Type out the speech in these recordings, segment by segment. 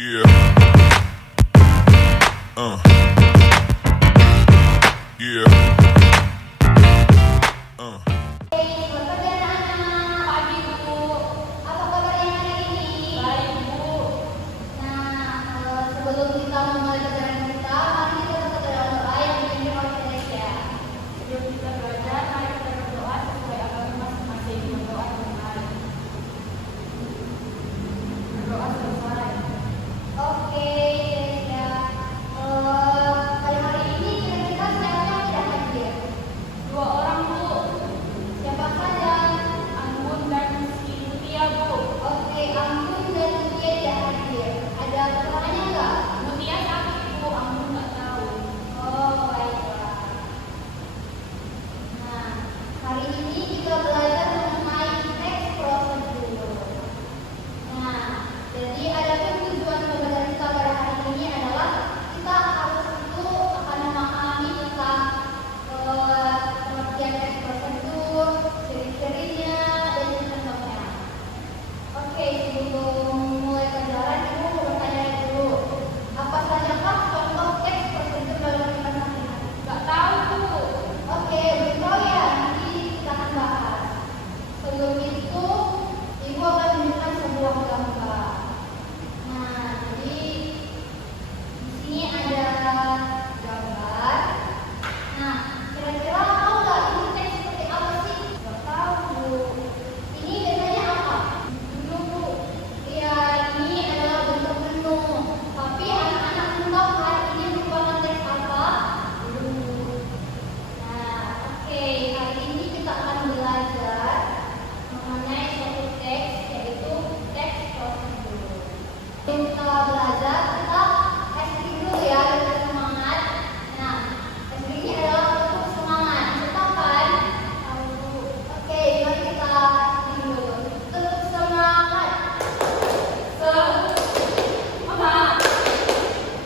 Yeah. Yeah. Selamat pagi anak-anak. Pagi Bu. Apa kabarnya hari ini? Baik Bu. Nah, sebelum kita memulai pelajaran kita, mari kita berdoa doa yang dipimpin oleh Indonesia. Sebelum kita belajar, mari kita berdoa sesuai agama masing-masing. Berdoa selesai. Berdoa selesai. Oke, Indonesia. Pada hari ini kira-kira siapa yang tidak hadir? 2 orang Bu. Siapa saja? Anggun dan Mutia Bu. Oke, Anggun dan Mutia tidak hadir. Ada keterangannya nggak? Mutia sakit Bu, Anggun nggak tahu. Oh, baiklah. Nah, hari ini kita belajar mengenai teks prosedur. Nah, jadi adapun tujuan pembelajaran kita pada hari ini adalah kita harus itu akan memahami tentang pengertian teks prosedur, ciri-cirinya, dan contohnya. Oke, sebelum mulai pelajaran, Ibu mau bertanya dulu. Apa sajakah contoh teks prosedur dalam kitab sehari-hari? Nggak tahu Bu. Oke, beritahu ya, nanti kita akan bahas. Sebelum itu, Ibu akan menunjukkan sebuah gambar. Nah, jadi di sini ada gambar. Nah, kira-kira tahu nggak ini teks seperti apa sih? Nggak tahu Bu. Ini biasanya apa? Dulu Bu. Iya, ini adalah bentuk menu. Tapi anak-anak belum tahu kan ini merupakan teks apa? Belum. Nah, oke. Hari ini kita akan belajar mengenai suatu teks, yaitu teks prosedur. Sebelum kita belajar, kita testing dulu ya, biar semangat. Nah, testing ini adalah untuk semangat. Tetap kan? Tahu Bu. Oke, mari kita testing dulu. Tetap semangat. Semangat.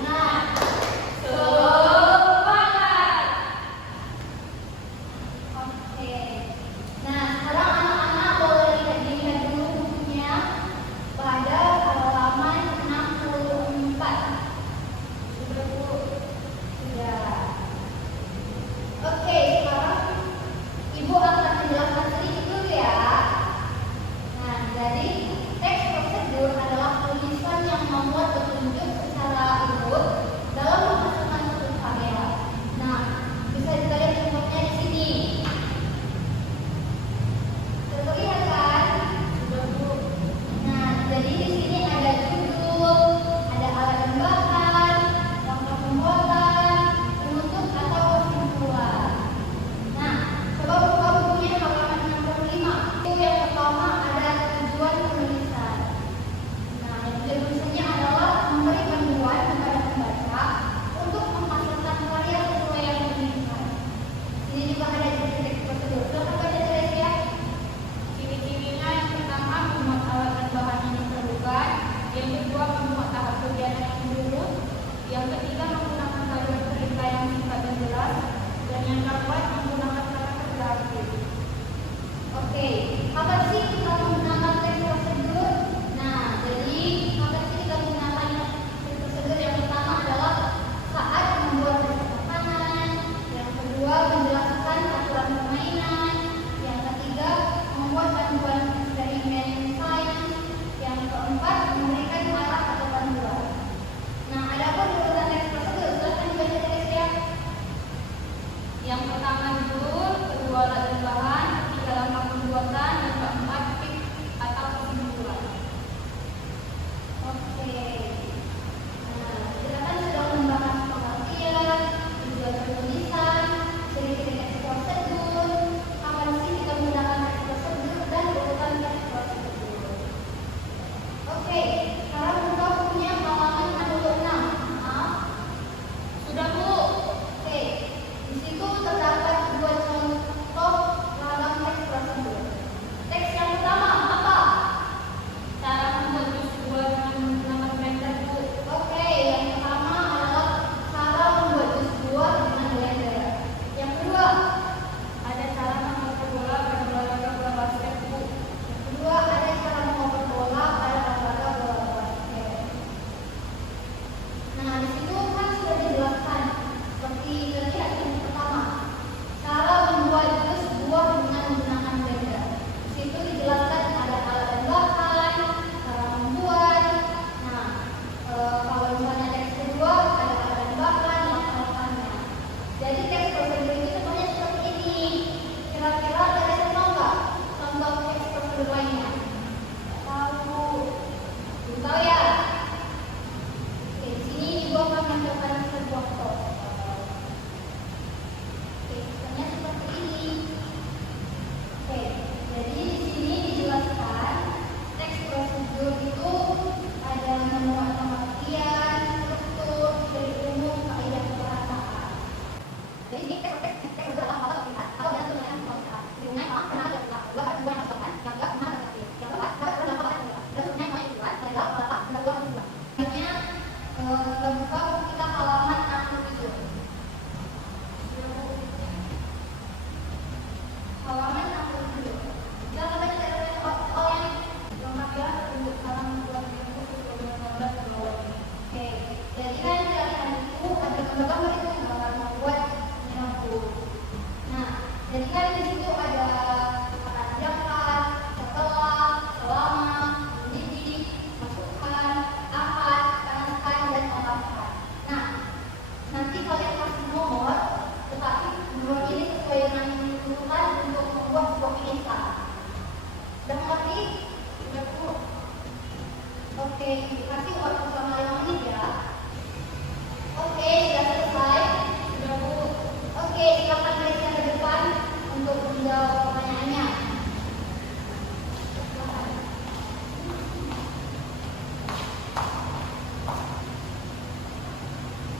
Nah, semangat. Oke. Nah, sekarang anak-anak boleh dilihat dulu bukunya pada halaman 64. Sudah Bu? Sudah. Oke, sekarang Ibu akan menjelaskan sedikit dulu ya. Nah, jadi teks prosedur adalah tulisan yang memuat petunjuk secara urut dalam menghasilkan suatu karya. Nah, bisa kita lihat contohnya di sini. Terlihat kan? Sudah Bu. Nah, jadi di sini ada judul, ada alat dan bahan, langkah pembuatan, penutup atau kesimpulan. Nah, coba buka bukunya halaman 65. Itu yang pertama ada tujuan penulisan. Nah, yang tujuan penulisannya adalah memberi panduan kepada pembaca untuk menghasilkan karya sesuai yang diinginkan. Ini juga ada teks prosedur. Silakan baca terus ya. Ciri-cirinya yang pertama memuat alat dan bahan yang diperlukan, yang kedua memuat tahap kegiatan yang menurut, yang ketiga menggunakan kalimat perintah yang singkat dan jelas, dan yang keempat menggunakan kata kreatif. Oke, kapan sih kita menggunakan teks prosedur? Nah, jadi kapan sih kita menggunakan teks prosedur? Yang pertama adalah saat membuat kesepakatan, yang kedua menjelaskan aturan permainan, yang ketiga membuat panduan eksperimen sains, yang keempat memberikan arah atau panduan. Nah, ada apa urutan teks prosedur? Silahkan dibaca teks ya. Yang pertama judul, kedua alat dan bahan, ketiga langkah pembuatan, yang keempat tip atau kesimpulan.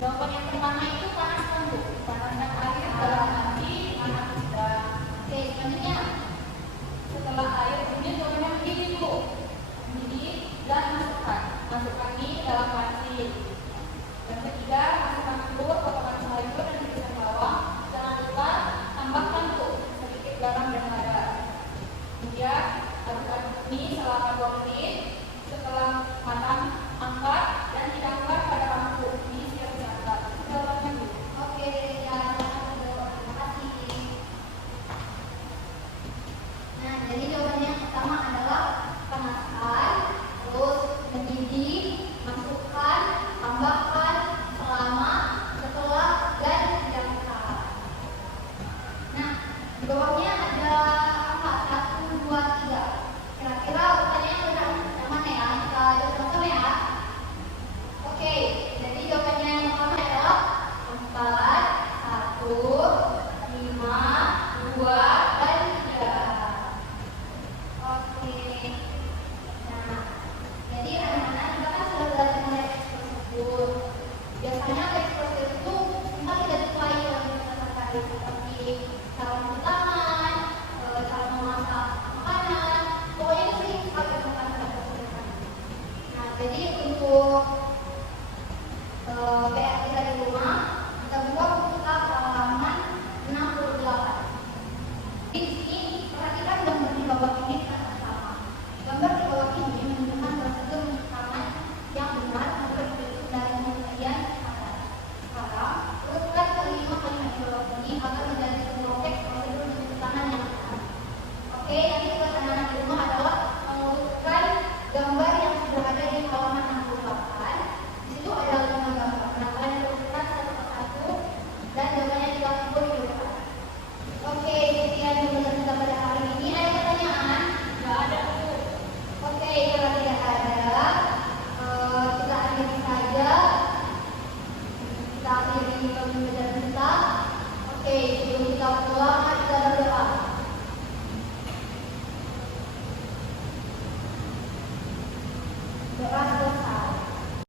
Jawaban yang pertama itu panaskan Bu. Panaskan air dalam hati dengan api sedang. Oke, selanjutnya. Setelah air kemudian jawabannya begini Bu. Mendidih dan masukkan mie dalam panci. Yang ketiga, masukkan telur, potongan sayur dan irisan bawang. Jangan lupa tambahkan Bu sedikit garam dan lada. Kemudian aduk-aduk mie selama 2 menit. Setelah matang, angkat dan hidangkan pada tungku. Mie siap disantap. Jawabannya Bu. Oke, ya, terima kasih. Nah, jadi jawabannya yang pertama adalah panaskan, terus mendidih, masukkan, tambahkan, selama, setelah, dan hidangkan. Nah, di bawahnya ada angka 1, 2, 3. Kira-kira urutannya benar yang mana ya? Kita lihat sama-sama ya. Oke, jadi jawabannya yang pertama adalah 4, 1, 5, 2, dan 3. Oke. Nah, jadi anak-anak kita kan sudah belajar mengenai ekspor tersebut. Biasanya ekspor itu kita tidak disukai oleh masyarakat seperti cara mencuci tangan, cara memasak makanan, pokoknya itu sering sekali melakukan kesulitan. Nah, jadi untuk PR kita di rumah, kita buka buka halaman 68. Di sini perhatikan gambar di bawah ini kita sama. Gambar di bawah ini menunjukkan prosedur penyimpanan yang benar untuk bentuk dari